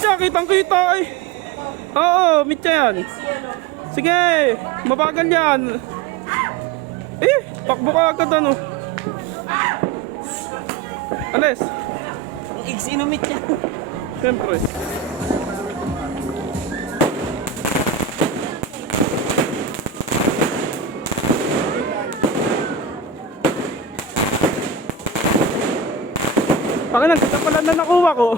Mitya, kitang-kita eh. Oo, mitya yan. Sige, mabagal yan. Eh, takbo ka agad ano. Alis. Ang igsi no mitya. Siyempre. Pakailan, ganda pala na nakuha ko.